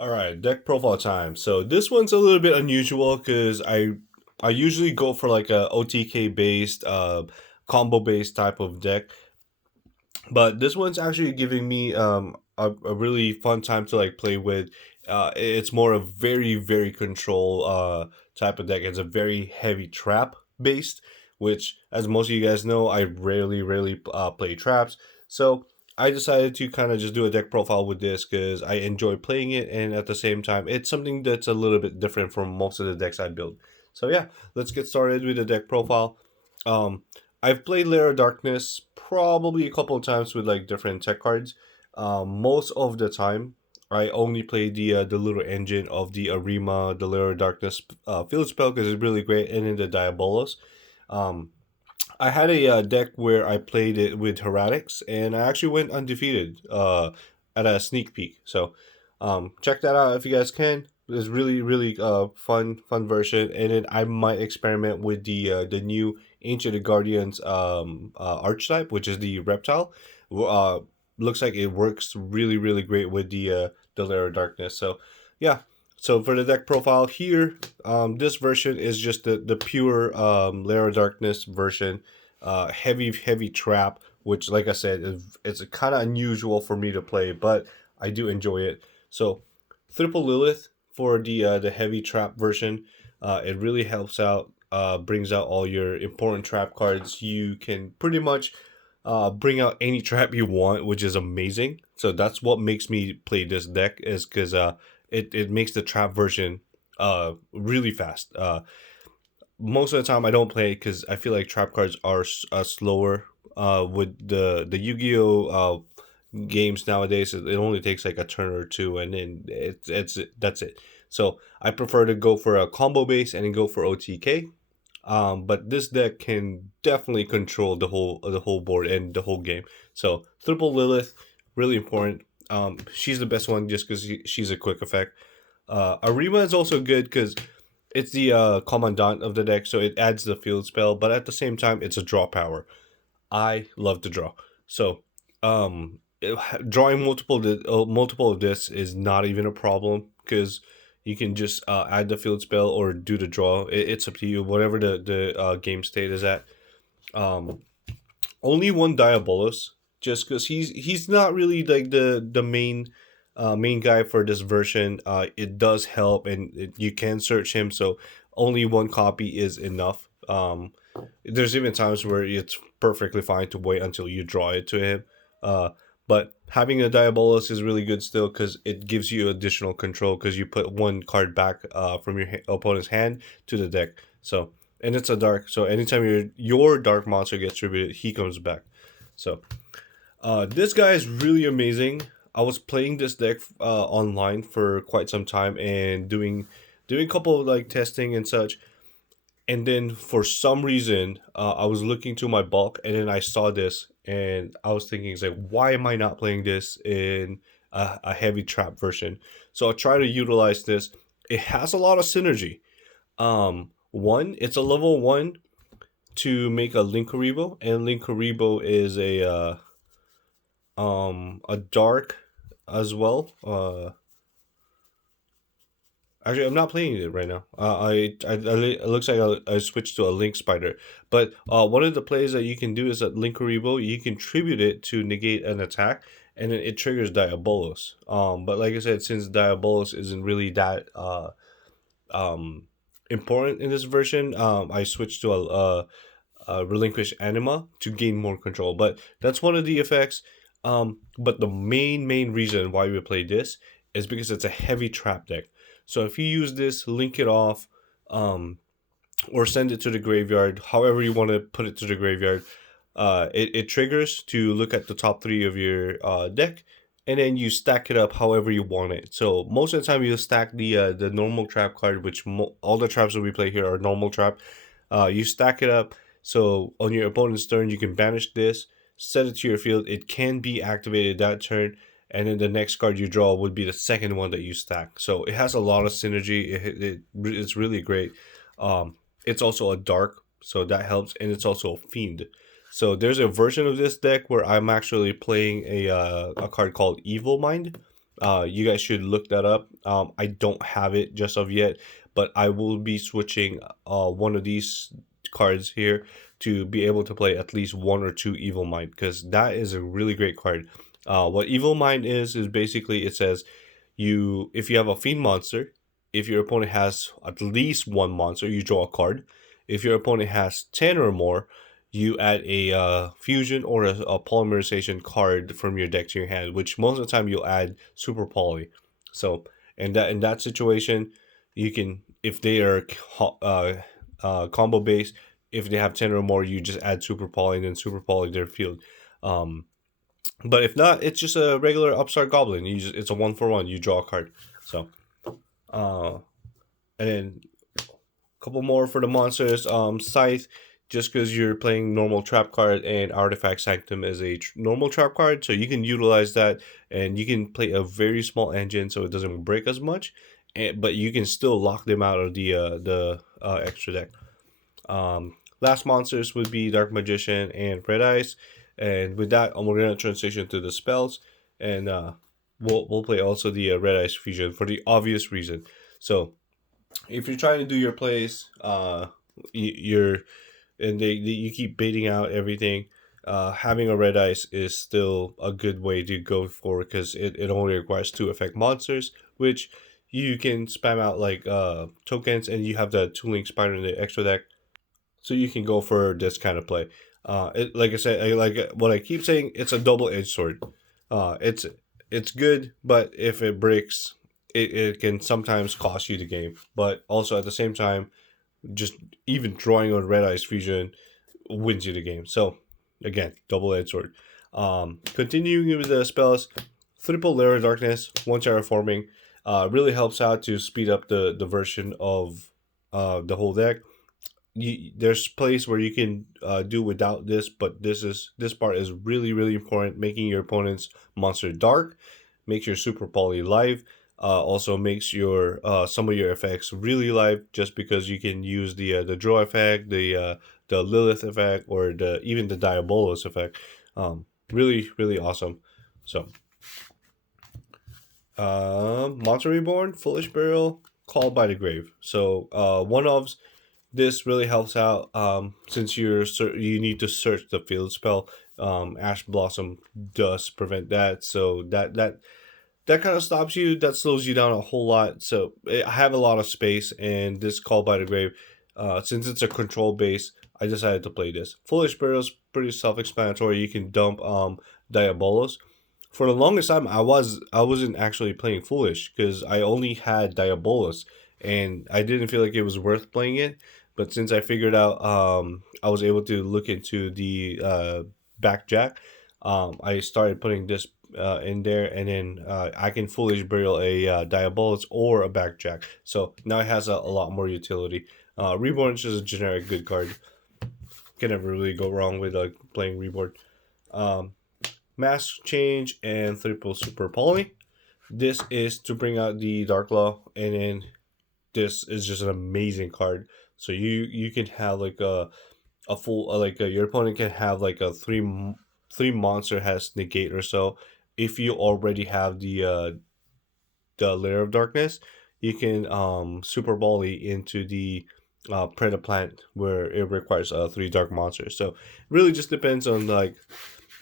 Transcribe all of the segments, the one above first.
All right, deck profile time. So this one's a little bit unusual because I usually go for like a OTK based, combo based type of deck, but this one's actually giving me a really fun time to like play with. It's more a very control type of deck. It's a very heavy trap based, which as most of you guys know, I rarely play traps. So I decided to kind of just do a deck profile with this because I enjoy playing it, and at the same time, it's something that's a little bit different from most of the decks I build. So yeah, let's get started with the deck profile. Um, I've played Lair of Darkness probably a couple of times with like different tech cards. Most of the time, I only play the little engine of the Arima, the Lair of Darkness field spell because it's really great, and in the Diabolos. Um, I had a deck where I played it with Heretics, and I actually went undefeated at a sneak peek. So check that out if you guys can. It's really fun version, and then I might experiment with the new Ancient Guardians archetype, which is the reptile. Uh, Looks like it works really great with the Lair of Darkness. So yeah. So for the deck profile here, this version is just the pure Lair of Darkness version. Heavy trap, which like I said, it's kind of unusual for me to play, but I do enjoy it. So triple Lilith for the heavy trap version. It really helps out. Brings out all your important trap cards. You can pretty much bring out any trap you want, which is amazing. So that's what makes me play this deck is because it makes the trap version really fast. Most of the time I don't play it because I feel like trap cards are slower. With the Yu-Gi-Oh games nowadays, it only takes like a turn or two, and then that's it. So I prefer to go for a combo base and then go for OTK. But this deck can definitely control the whole board and the whole game. So triple Lilith, really important. She's the best one just because she's a quick effect. Arima is also good because it's the commandant of the deck, so it adds the field spell, but at the same time, it's a draw power. I love to draw, so drawing multiple of this is not even a problem because you can just add the field spell or do the draw. It's up to you, whatever the game state is at. Um, Only one Diabolus, just because he's not really like the main guy for this version. It does help, and you can search him, so only one copy is enough. There's even times where it's perfectly fine to wait until you draw it to him. But having a Diabolus is really good still because it gives you additional control because you put one card back from your opponent's hand to the deck. So and it's a dark. So anytime your dark monster gets tributed, he comes back. So this guy is really amazing. I was playing this deck online for quite some time and doing a couple of like testing and such. And then for some reason, I was looking to my bulk, and then I saw this, and I was thinking, it's like, why am I not playing this in a heavy trap version? So I'll try to utilize this. It has a lot of synergy. One, it's a level one to make a Linkaribo, and Linkaribo is a dark as well. Actually, I'm not playing it right now. It looks like I switched to a Link Spider. But one of the plays that you can do is that Linkaribo, you can tribute it to negate an attack, and then it triggers Diabolos. But like I said, since Diabolos isn't really that um important in this version, I switched to a relinquish anima to gain more control. But that's one of the effects. But the main reason why we play this is because it's a heavy trap deck. So if you use this, link it off, um, or send it to the graveyard, however you want to put it to the graveyard, it triggers to look at the top three of your deck, and then you stack it up however you want it. So most of the time, you stack the normal trap card, which all the traps that we play here are normal trap. You stack it up. So on your opponent's turn, you can banish this, set it to your field. It can be activated that turn, and then the next card you draw would be the second one that you stack. So it has a lot of synergy. It's really great. It's also a dark, so that helps, and it's also a fiend. So there's a version of this deck where I'm actually playing a card called Evil Mind. You guys should look that up. I don't have it just of yet, but I will be switching one of these cards here to be able to play at least one or two Evil Mind, because that is a really great card. What Evil Mind is basically, it says you, if you have a Fiend monster, if your opponent has at least one monster, you draw a card. If your opponent has 10 or more, you add a fusion or a polymerization card from your deck to your hand, which most of the time you'll add super poly. So in that situation, you can, if they are combo based, if they have 10 or more, you just add super poly and then super poly their field. But if not, it's just a regular upstart goblin. It's a 1-for-1. You draw a card. So uh, and then couple more for the monsters. Scythe, just because you're playing normal trap card, and Artifact Sanctum is a normal trap card, so you can utilize that, and you can play a very small engine, so it doesn't break as much, but you can still lock them out of the extra deck. Last monsters would be Dark Magician and Red Eyes, and with that, we're gonna transition to the spells, and we'll play also the Red Eyes fusion for the obvious reason. So if you're trying to do your plays, you're and you keep baiting out everything. Having a red ice is still a good way to go for, because it only requires 2 effect monsters, which you can spam out like tokens, and you have the 2-link spider in the extra deck, so you can go for this kind of play. Like I said, like what I keep saying, it's a double-edged sword. It's good, but if it breaks, it can sometimes cost you the game. But also at the same time, just even drawing on Red Eyes Fusion wins you the game. So again, double-edged sword. Continuing with the spells, triple Lair of Darkness, one terraforming, really helps out to speed up the version of the whole deck. There's place where you can do without this, but this part is really important, making your opponent's monster dark, makes your super poly live, also makes your some of your effects really live, just because you can use the draw effect, the Lilith effect, or the even the Diabolos effect. Really awesome. So Monster Reborn, Foolish Burial, Called by the Grave. So one of this really helps out, since you need to search the field spell. Ash Blossom does prevent that, so that kind of stops you. That slows you down a whole lot. So I have a lot of space, and this Call by the Grave, since it's a control base, I decided to play this. Foolish Burial is pretty self-explanatory. You can dump Diabolos. For the longest time, I wasn't actually playing Foolish, because I only had Diabolos, and I didn't feel like it was worth playing it. But since I figured out, I was able to look into the back jack, I started putting this in there, and then I can Foolish Burial a Diabolos or a back jack. So now it has a lot more utility. Reborn is just a generic good card. Can never really go wrong with playing Reborn. Mask Change and triple Super Poly. This is to bring out the Dark Law, and then this is just an amazing card. So you can have like a full your opponent can have like a three monster has negate or so. If you already have the Lair of Darkness, you can super volley into the Predaplant, where it requires 3 dark monsters. So really just depends on like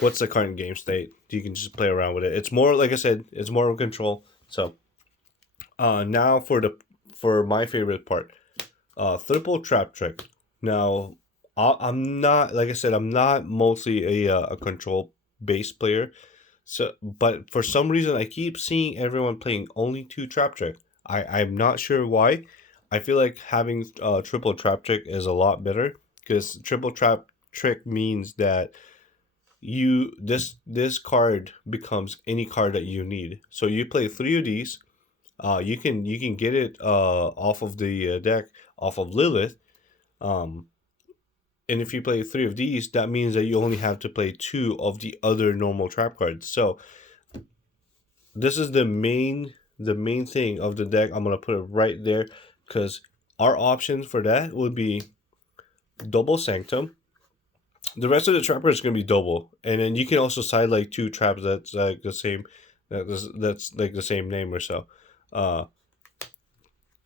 what's the current game state. You can just play around with it. It's more, like I said, it's more of control. So now for my favorite part, triple trap trick. Now I'm not, like I said, I'm not mostly a control based player. So, but for some reason, I keep seeing everyone playing only 2 trap trick. I'm not sure why. I feel like having triple trap trick is a lot better, because triple trap trick means that this card becomes any card that you need. So you play 3 of these. You can get it off of the deck, off of Lilith. Um, and if you play 3 of these, that means that you only have to play 2 of the other normal trap cards. So this is the main thing of the deck. I'm gonna put it right there, because our options for that would be double Sanctum. The rest of the trapper is gonna be double, and then you can also side like 2 traps that's like the same That's like the same name or so. Uh,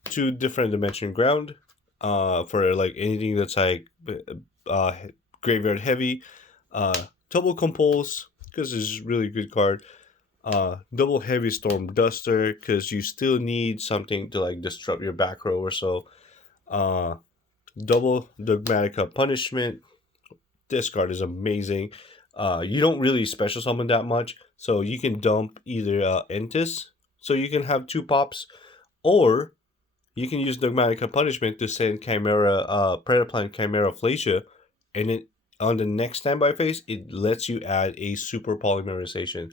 two different dimension ground. For like anything that's like uh graveyard heavy. Double compulse because it's a really good card. Double heavy storm duster because you still need something to like disrupt your back row or so. Uh, Double dogmatica punishment. This card is amazing. You don't really special summon that much, so you can dump either Entis, so you can have two pops, or you can use dogmatica punishment to send Chimera, Predaplant Chimera Flacia, and it on the next standby phase it lets you add a super polymerization.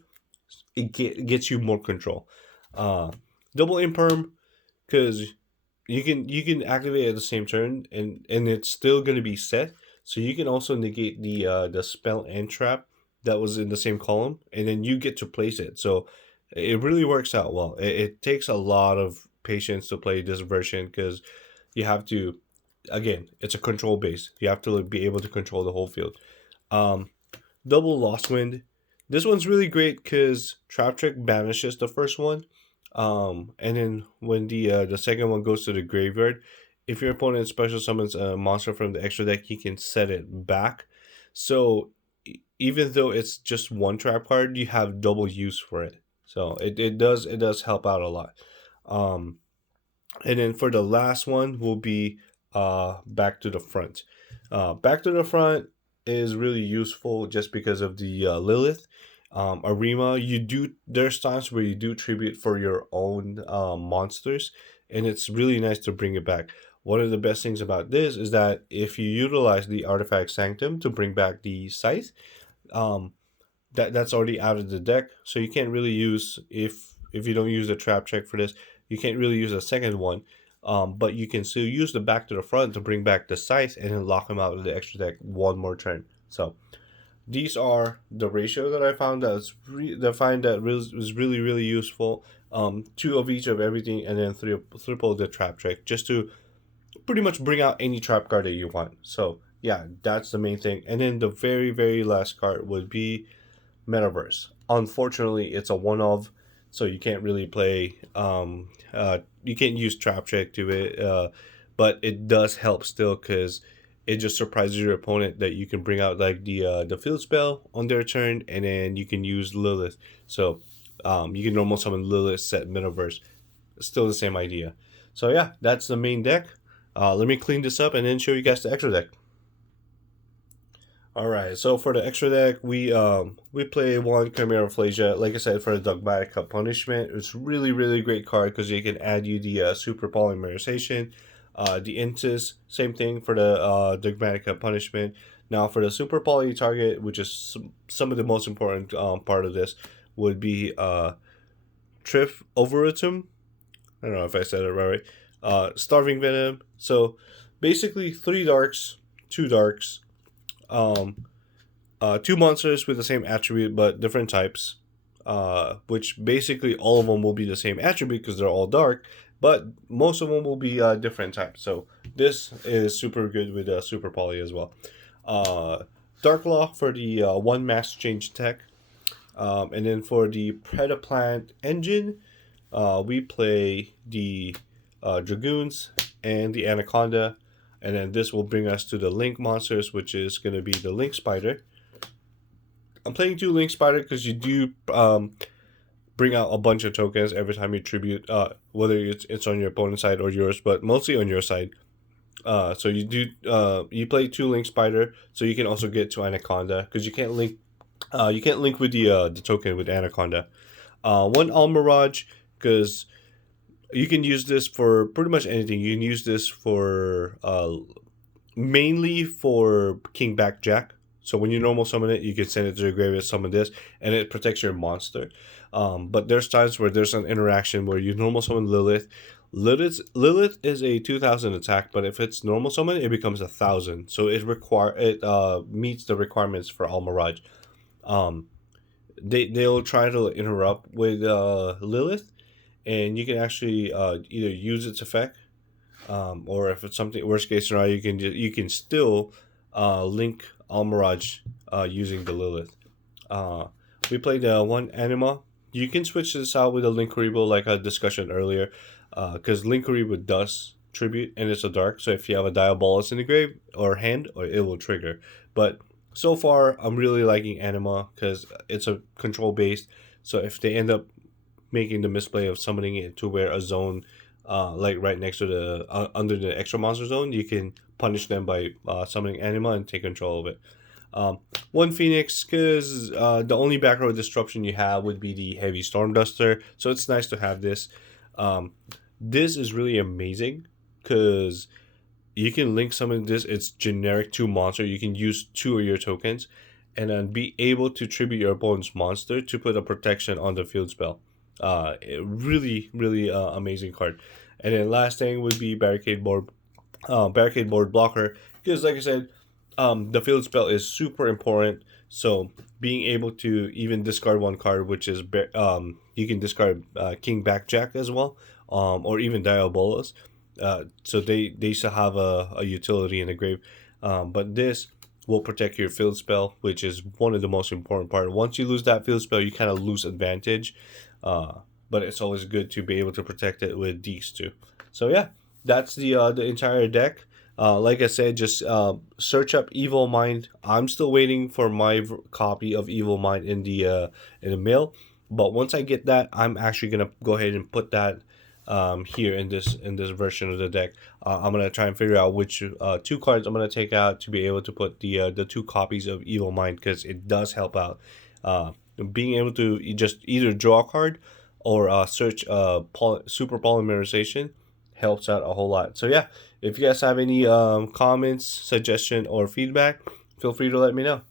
Gets you more control. Uh, Double imperm because you can activate it at the same turn, and it's still going to be set. So you can also negate the spell and trap that was in the same column, and then you get to place it. So it really works out well. It takes a lot of patience to play this version because you have to, again, it's a control base. You have to be able to control the whole field. Um, Double Lost Wind. This one's really great because Trap Trick banishes the first one, and then when the second one goes to the graveyard, if your opponent special summons a monster from the extra deck, he can set it back. So even though it's just one trap card, you have double use for it. So it does help out a lot. Um, and then for the last one will be Back to the Front. Back to the Front is really useful just because of the Lilith. Arima, there's times where you do tribute for your own monsters, and it's really nice to bring it back. One of the best things about this is that if you utilize the Artifact Sanctum to bring back the Scythe, um, that's already out of the deck, so you can't really use, if you don't use a trap check for this, you can't really use a second one. But you can still use the Back to the Front to bring back the Scythe and then lock him out of the extra deck one more turn. So these are the ratio that I found was really really useful. Two of each of everything, and then triple the trap check just to pretty much bring out any trap card that you want. So yeah, that's the main thing. And then the very very last card would be Metaverse. Unfortunately, it's a one of, so you can't really play. You can't use Trap Check to it, but it does help still because it just surprises your opponent that you can bring out like the field spell on their turn, and then you can use Lilith. So you can normal summon Lilith, set Metaverse. Still the same idea. So yeah, that's the main deck. Let me clean this up and then show you guys the extra deck. All right, so for the extra deck, we play one Chimera Flacia. Like I said, for the Dogmatic Punishment, it's really really great card because you can add you the Super Polymerization, the Intis, same thing for the Dogmatic Punishment. Now for the Super Poly target, which is some of the most important part of this, would be Trif Overritum. I don't know if I said it right. Starving Venom. So basically, 3 darks, 2 darks. Two monsters with the same attribute but different types, which basically all of them will be the same attribute because they're all dark, but most of them will be different types. So this is super good with Super Poly as well. Dark Law for the one mass change tech, and then for the Predaplant engine, we play the Dragoons and the Anaconda. And then this will bring us to the Link monsters, which is going to be the Link Spider. I'm playing 2 Link Spider because you do bring out a bunch of tokens every time you tribute, whether it's on your opponent's side or yours, but mostly on your side. So you play 2 Link Spider, so you can also get to Anaconda because you can't link with the token with Anaconda. 1 Almirage because you can use this for pretty much anything. You can use this for mainly for King Back Jack. So when you normal summon it, you can send it to the graveyard, summon this, and it protects your monster. But there's times where there's an interaction where you normal summon Lilith. Lilith is a 2,000 attack, but if it's normal summon, it becomes 1,000. So it meets the requirements for Almirage. They'll try to interrupt with Lilith, and you can actually either use its effect, or if it's something worst case scenario, you can still link Almirage using the Lilith. We played 1 Anima You can switch this out with a Linkuriboh like I discussion earlier, because Linkuriboh does tribute and it's a dark. So if you have a Diabolus in the grave or hand, or it will trigger. But so far, I'm really liking Anima because it's a control based. So if they end up making the misplay of summoning it to where a zone, like right next to the under the extra monster zone, you can punish them by summoning Anima and take control of it. One Phoenix, because the only back row disruption you have would be the heavy Storm Duster, so it's nice to have this. This is really amazing because you can link summon this. It's generic to monster. You can use 2 of your tokens, and then be able to tribute your opponent's monster to put a protection on the field spell. Really, really amazing card. And then last thing would be Barricade Board Blocker, because like I said, the field spell is super important. So being able to even discard one card, which is you can discard King Backjack as well, or even Diabolus. So they still have a utility in the grave. But this will protect your field spell, which is one of the most important part. Once you lose that field spell, you kind of lose advantage. But it's always good to be able to protect it with these two. So yeah, that's the entire deck. Like I said, just search up Evil Mind. I'm still waiting for my copy of Evil Mind in the mail. But once I get that, I'm actually gonna go ahead and put that here in this version of the deck. I'm gonna try and figure out which 2 cards I'm gonna take out to be able to put the 2 copies of Evil Mind, because it does help out. Being able to just either draw a card or search super polymerization helps out a whole lot. So yeah, if you guys have any comments, suggestion, or feedback, feel free to let me know.